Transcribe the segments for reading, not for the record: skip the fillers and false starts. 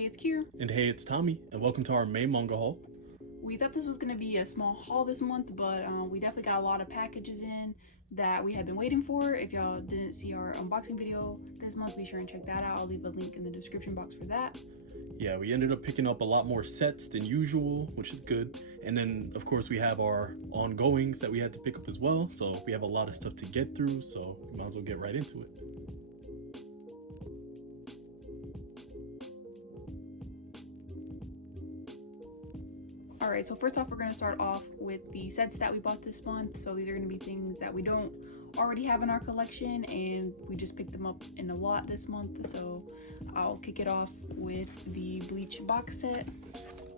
Hey, it's Kir. And hey, it's Tommy, and welcome to our May manga haul. We thought this was going to be a small haul this month, but we definitely got a lot of packages in that we had been waiting for. If y'all didn't see our unboxing video this month, be sure and check that out. I'll leave a link in the description box for that. Yeah, we ended up picking up a lot more sets than usual, which is good. And then, of course, we have our ongoings that we had to pick up as well. So we have a lot of stuff to get through, so we might as well get right into it. Alright, so first off, we're going to start off with the sets that we bought this month. So these are going to be things that we don't already have in our collection, and we just picked them up in a lot this month. So I'll kick it off with the Bleach box set.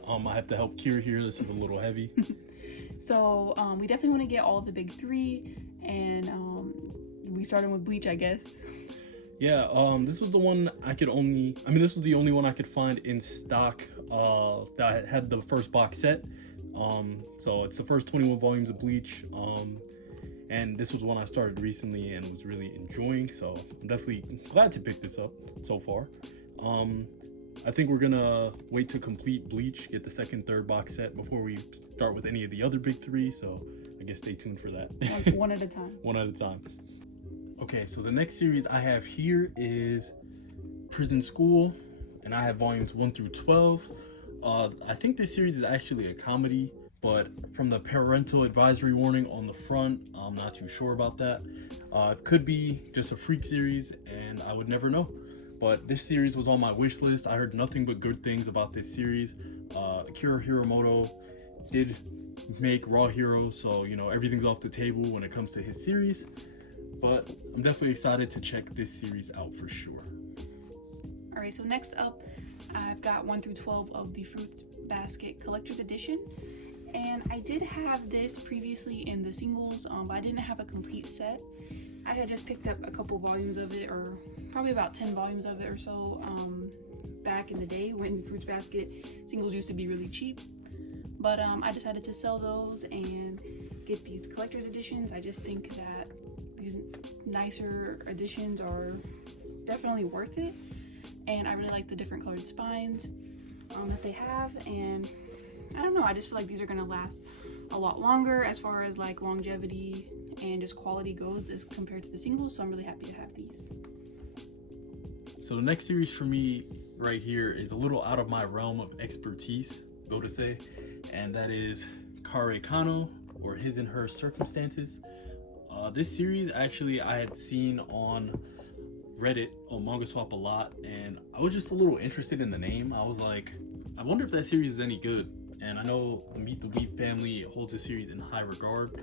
I have to help Kir here. This is a little heavy. So we definitely want to get all of the big three, and we started with Bleach, I guess. Yeah, this was the one this was the only one I could find in stock that had the first box set. So it's the first 21 volumes of Bleach. And this was one I started recently and was really enjoying. So I'm definitely glad to pick this up so far. I think we're gonna wait to complete Bleach, get the second, third box set before we start with any of the other big three. So I guess stay tuned for that. One at a time. One at a time. Okay, so the next series I have here is Prison School, and I have volumes 1 through 12. I think this series is actually a comedy, but from the parental advisory warning on the front, I'm not too sure about that. It could be just a freak series, and I would never know. But this series was on my wish list. I heard nothing but good things about this series. Akira Hiramoto did make Raw Hero, so you know everything's off the table when it comes to his series. But I'm definitely excited to check this series out for sure. Alright, so next up, I've got 1 through 12 of the Fruits Basket Collector's Edition. And I did have this previously in the singles, but I didn't have a complete set. I had just picked up a couple volumes of it, or probably about 10 volumes of it or so, back in the day when Fruits Basket singles used to be really cheap. But I decided to sell those and get these collector's editions. I just think that these nicer editions are definitely worth it, and I really like the different colored spines that they have, and I don't know, I just feel like these are gonna last a lot longer as far as like longevity and just quality goes this compared to the singles, so I'm really happy to have these. So the next series for me right here is a little out of my realm of expertise, so to say, and that is Kare Kano, or His and Her Circumstances. This series actually I had seen on Reddit on Manga Swap a lot, and I was just a little interested in the name. I was like, I wonder if that series is any good. And I know the Meet the Weep family holds this series in high regard,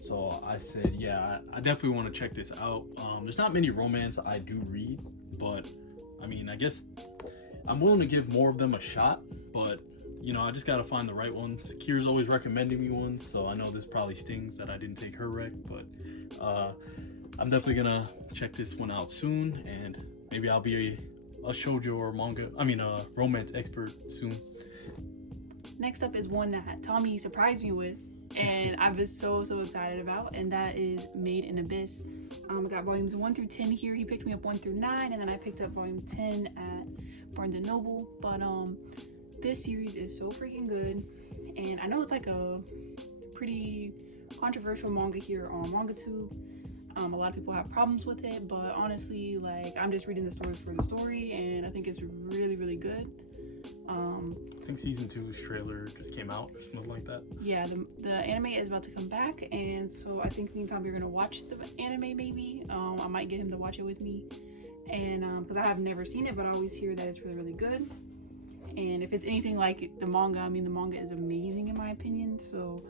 so I said, yeah, I definitely want to check this out. There's not many romance I do read, but I mean, I guess I'm willing to give more of them a shot, but you know, I just gotta find the right ones. Kir's always recommending me ones, so I know this probably stings that I didn't take her rec, but I'm definitely gonna check this one out soon, and maybe I'll be a shoujo or a romance expert soon. Next up is one that Tommy surprised me with, and I was so excited about, and that is Made in Abyss. I got volumes 1 through 10 here. He picked me up 1 through 9, and then I picked up volume 10 at Barnes & Noble. But this series is so freaking good, and I know it's like a pretty controversial manga here on MangaTube. A lot of people have problems with it, but honestly, like, I'm just reading the stories for the story, and I think it's really good. I think season 2's trailer just came out or something like that. Yeah, the anime is about to come back, and so I think me and Tommy are gonna watch the anime maybe. I might get him to watch it with me, and because I have never seen it, but I always hear that it's really good. And if it's anything like the manga, I mean, the manga is amazing in my opinion. So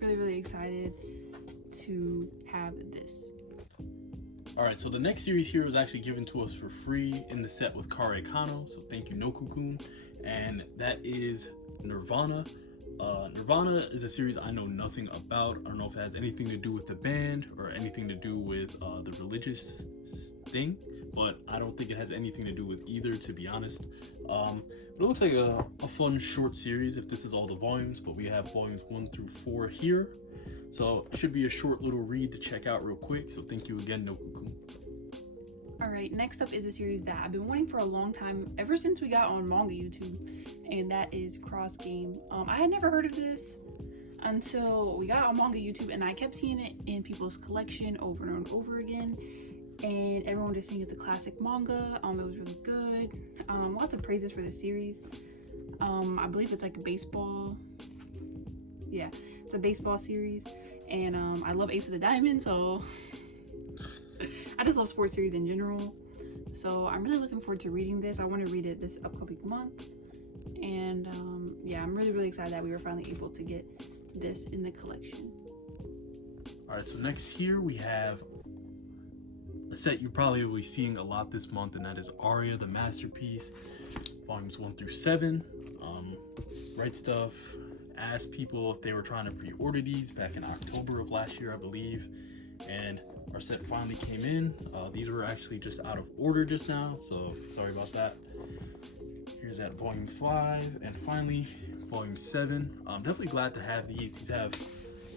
really excited to have this. Alright, so the next series here was actually given to us for free in the set with Kare Kano, so thank you Noku-kun, and that is Nirvana. Nirvana is a series I know nothing about. I don't know if it has anything to do with the band or anything to do with the religious thing, but I don't think it has anything to do with either, to be honest. But it looks like a fun short series if this is all the volumes, but we have volumes 1 through 4 here. So it should be a short little read to check out real quick. So thank you again, Noku-kun. All right, next up is a series that I've been wanting for a long time, ever since we got on Manga YouTube, and that is Cross Game. I had never heard of this until we got on Manga YouTube, and I kept seeing it in people's collection over and over again, and everyone just saying it's a classic manga. It was really good. Lots of praises for this series. I believe it's like a baseball. Yeah, it's a baseball series, and I love Ace of the Diamond, so I just love sports series in general. So I'm really looking forward to reading this. I want to read it this upcoming month, and yeah, I'm really excited that we were finally able to get this in the collection. All right, so next here we have a set you probably will be seeing a lot this month, and that is Aria the Masterpiece, volumes 1 through 7. Right Stuff asked people if they were trying to pre-order these back in October of last year, I believe, and our set finally came in. These were actually just out of order just now, so sorry about that. Here's at volume 5, and finally volume 7. I'm definitely glad to have these. These have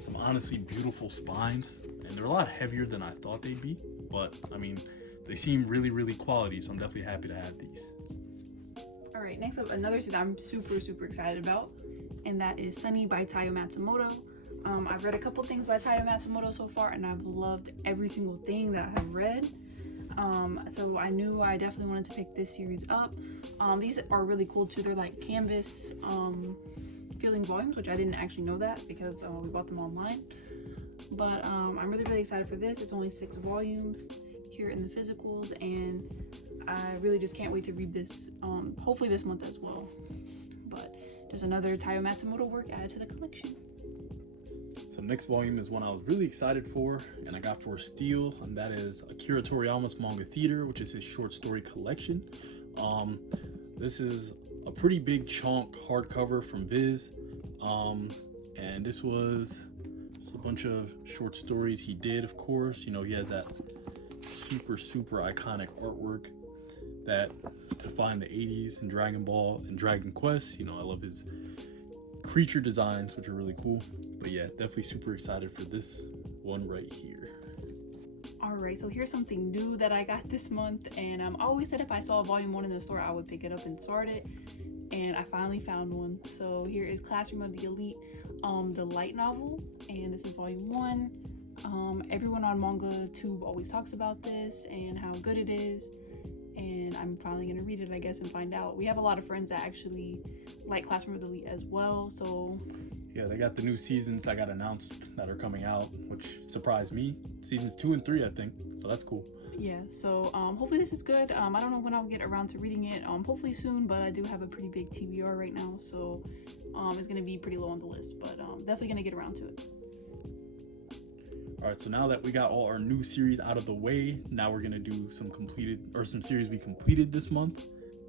some honestly beautiful spines, and they're a lot heavier than I thought they'd be, but I mean, they seem really quality, so I'm definitely happy to have these. All right, next up, another series I'm super excited about, and that is Sunny by Taiyo Matsumoto. I've read a couple things by Taiyo Matsumoto so far, and I've loved every single thing that I have read. So I knew I definitely wanted to pick this series up. These are really cool too. They're like canvas feeling volumes, which I didn't actually know that because we bought them online. But I'm really excited for this. It's only 6 volumes here in the physicals, and I really just can't wait to read this, hopefully this month as well. But there's another Taiyo Matsumoto work added to the collection. So next volume is one I was really excited for, and I got for a steal, and that is Akira Toriyama's Manga Theater, which is his short story collection. This is a pretty big chunk hardcover from Viz, and this was just a bunch of short stories he did, of course. You know, he has that super iconic artwork that defined the 80s in Dragon Ball and Dragon Quest. You know, I love his creature designs, which are really cool. But yeah, definitely super excited for this one right here. All right, so here's something new that I got this month, and I always said if I saw volume 1 in the store I would pick it up and start it, and I finally found one. So here is Classroom of the Elite, the light novel, and this is volume 1. Everyone on Manga Tube always talks about this and how good it is, and I'm finally gonna read it, I guess, and find out. We have a lot of friends that actually like Classroom of the Elite as well, so yeah, they got the new seasons that got announced that are coming out, which surprised me. Seasons 2 and 3, I think, so that's cool. Yeah, so hopefully this is good. I don't know when I'll get around to reading it, hopefully soon, but I do have a pretty big TBR right now, so it's gonna be pretty low on the list, but definitely gonna get around to it. All right, so now that we got all our new series out of the way, now we're gonna do some series we completed this month.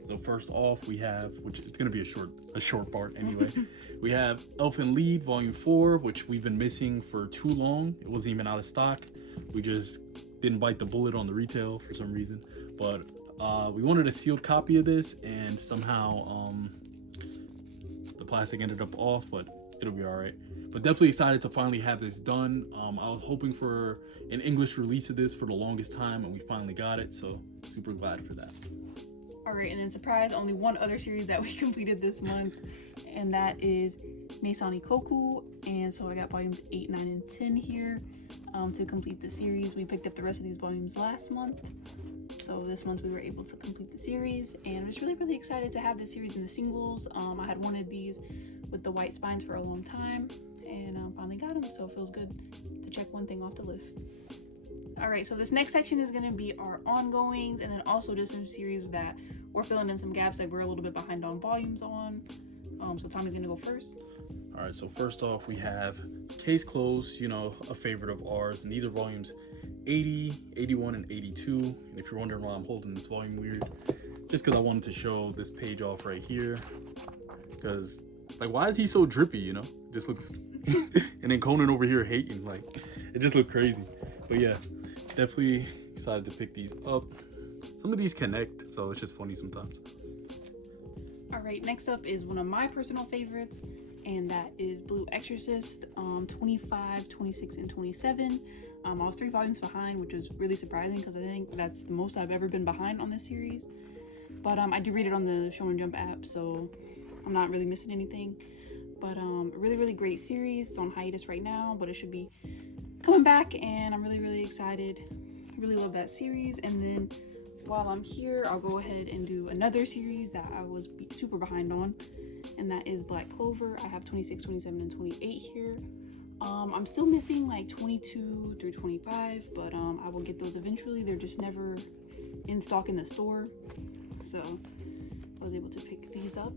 So first off, we have, which it's gonna be a short part anyway. We have Elf and Lead Volume 4, which we've been missing for too long. It wasn't even out of stock. We just didn't bite the bullet on the retail for some reason. But we wanted a sealed copy of this, and somehow the plastic ended up off, but it'll be all right. But definitely excited to finally have this done. I was hoping for an English release of this for the longest time, and we finally got it, so super glad for that. All right, and then surprise, only one other series that we completed this month, and that is Meisani Koku. And so I got volumes 8, 9, and 10 here to complete the series. We picked up the rest of these volumes last month, so this month we were able to complete the series, and I'm just really excited to have this series in the singles. I had wanted these with the white spines for a long time, and finally got them, so it feels good to check one thing off the list. All right, so this next section is going to be our ongoings, and then also just some series that we're filling in some gaps that we're a little bit behind on volumes on. So Tommy's going to go first. All right, so first off, we have Case Closed, you know, a favorite of ours, and these are volumes 80, 81, and 82. And if you're wondering why I'm holding this volume weird, just because I wanted to show this page off right here, because, like, why is he so drippy, you know? It just looks, and then Conan over here hating, like, it just looked crazy. But yeah, definitely excited to pick these up. Some of these connect, so it's just funny sometimes. All right, next up is one of my personal favorites, and that is Blue Exorcist 25, 26, and 27. I was 3 volumes behind, which was really surprising because I think that's the most I've ever been behind on this series. But I do read it on the Shonen Jump app, so I'm not really missing anything. But a really great series. It's on hiatus right now, but it should be coming back, and I'm really excited. I really love that series. And then while I'm here, I'll go ahead and do another series that I was super behind on, and that is Black Clover. I have 26, 27, and 28 here. I'm still missing like 22 through 25, but I will get those eventually. They're just never in stock in the store, so I was able to pick these up,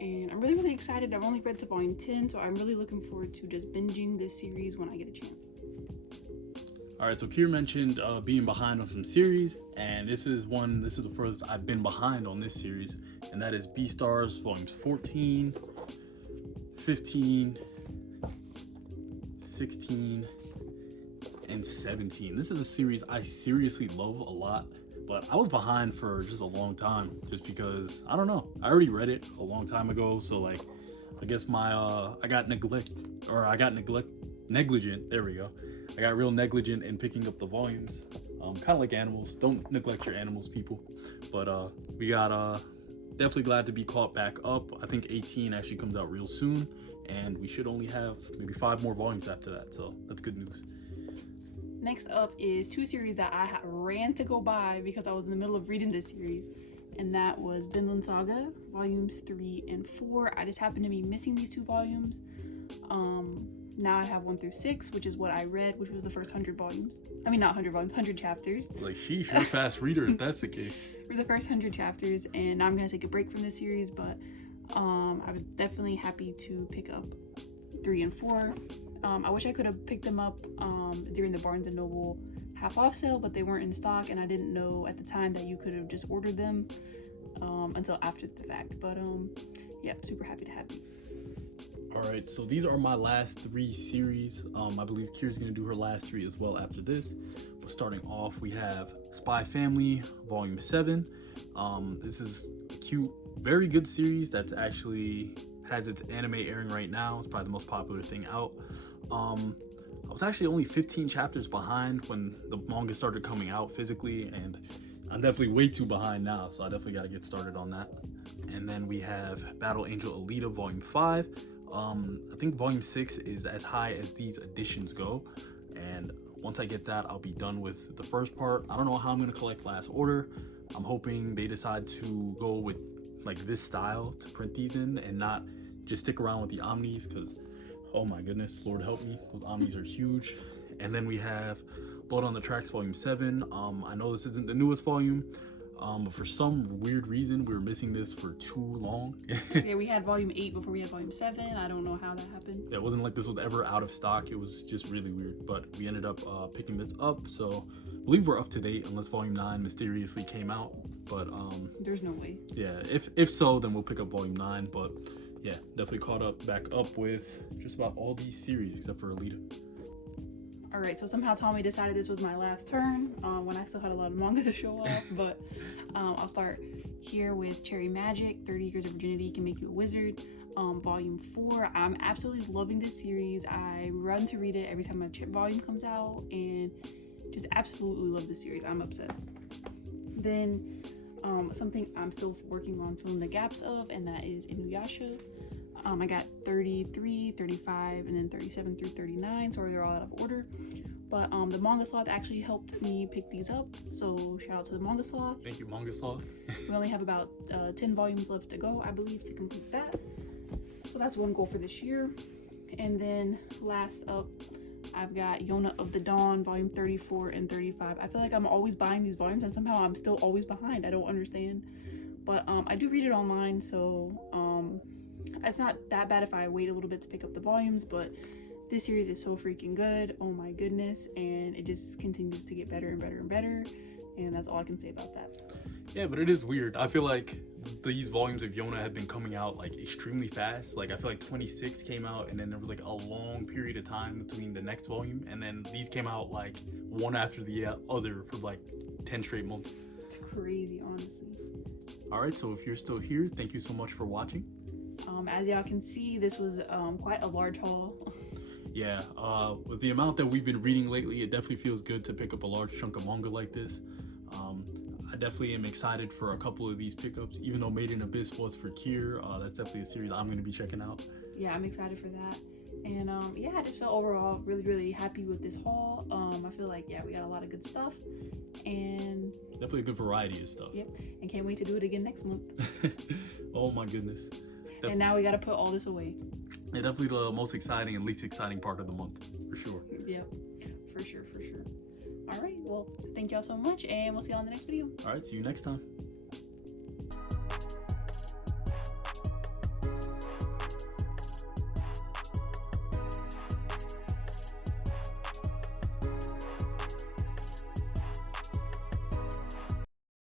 and I'm really excited. I've only read to volume 10, so I'm really looking forward to just binging this series when I get a chance. Alright, so Kir mentioned being behind on some series, and this is the furthest I've been behind on this series, and that is Beastars volumes 14, 15, 16, and 17. This is a series I seriously love a lot, but I was behind for just a long time, just because, I don't know, I already read it a long time ago, so like, I guess I got negligent, there we go. I got real negligent in picking up the volumes, kind of like animals. Don't neglect your animals, people. But we got definitely glad to be caught back up. I think 18 actually comes out real soon, and we should only have maybe 5 more volumes after that, so that's good news. Next up is 2 series that I ran to go buy because I was in the middle of reading this series, and that was Vinland Saga volumes 3 and 4. I just happened to be missing these 2 volumes. Now I have 1 through 6, which is what I read, which was the first 100 volumes. I mean, not 100 volumes, 100 chapters. Like, sheesh, you're a fast reader if that's the case. For the first 100 chapters, and now I'm going to take a break from this series, but I was definitely happy to pick up 3 and 4. I wish I could have picked them up during the Barnes & Noble half-off sale, but they weren't in stock, and I didn't know at the time that you could have just ordered them until after the fact. But yeah, super happy to have these. Alright, so these are my last 3 series. I believe Kir's gonna do her last 3 as well after this. But starting off, we have Spy Family Volume 7. This is a cute, very good series that's actually has its anime airing right now. It's probably the most popular thing out. I was actually only 15 chapters behind when the manga started coming out physically, and I'm definitely way too behind now, so I definitely gotta get started on that. And then we have Battle Angel Alita Volume 5. I think volume 6 is as high as these editions go, and once I get that, I'll be done with the first part. I don't know how I'm going to collect Last Order. I'm hoping they decide to go with like this style to print these in and not just stick around with the omnis, because oh my goodness, Lord help me, those omnis are huge. And then we have Blood on the Tracks Volume 7. I know this isn't the newest volume, but for some weird reason we were missing this for too long. Yeah, we had volume 8 before we had volume 7. I don't know how that happened. Yeah, it wasn't like this was ever out of stock. It was just really weird, but we ended up picking this up, so I believe we're up to date unless volume 9 mysteriously came out. But there's no way. Yeah, if so, then we'll pick up volume 9. But yeah, definitely back up with just about all these series except for Alita. Alright, so somehow Tommy decided this was my last turn when I still had a lot of manga to show off, but I'll start here with Cherry Magic, 30 Years of Virginity Can Make You a Wizard, volume 4. I'm absolutely loving this series. I run to read it every time a volume comes out, and just absolutely love this series. I'm obsessed. Then something I'm still working on filling the gaps of, and that is Inuyasha. I got 33, 35, and then 37 through 39, sorry they're all out of order. But the Manga Sloth actually helped me pick these up, so shout out to the Manga Sloth. Thank you, Manga Sloth. We only have about 10 volumes left to go, I believe, to complete that. So that's one goal for this year. And then last up, I've got Yona of the Dawn, volume 34 and 35. I feel like I'm always buying these volumes, and somehow I'm still always behind. I don't understand. But I do read it online, so it's not that bad if I wait a little bit to pick up the volumes, but this series is so freaking good. Oh my goodness. And it just continues to get better and better and better. And that's all I can say about that. Yeah, but it is weird. I feel like these volumes of Yona have been coming out like extremely fast. Like I feel like 26 came out, and then there was like a long period of time between the next volume, and then these came out like one after the other for like 10 straight months. It's crazy, honestly. All right, so if you're still here, thank you so much for watching. As y'all can see, this was quite a large haul. Yeah, with the amount that we've been reading lately, it definitely feels good to pick up a large chunk of manga like this. I definitely am excited for a couple of these pickups, even though Made in Abyss was for Kir. That's definitely a series I'm going to be checking out. Yeah, I'm excited for that. And yeah, I just felt overall really happy with this haul. I feel like, yeah, we got a lot of good stuff. And definitely a good variety of stuff. Yep, and can't wait to do it again next month. Oh my goodness. And now we got to put all this away. Yeah, definitely the most exciting and least exciting part of the month, for sure. Yep, for sure. All right, well, thank y'all so much, and we'll see y'all in the next video. All right, see you next time.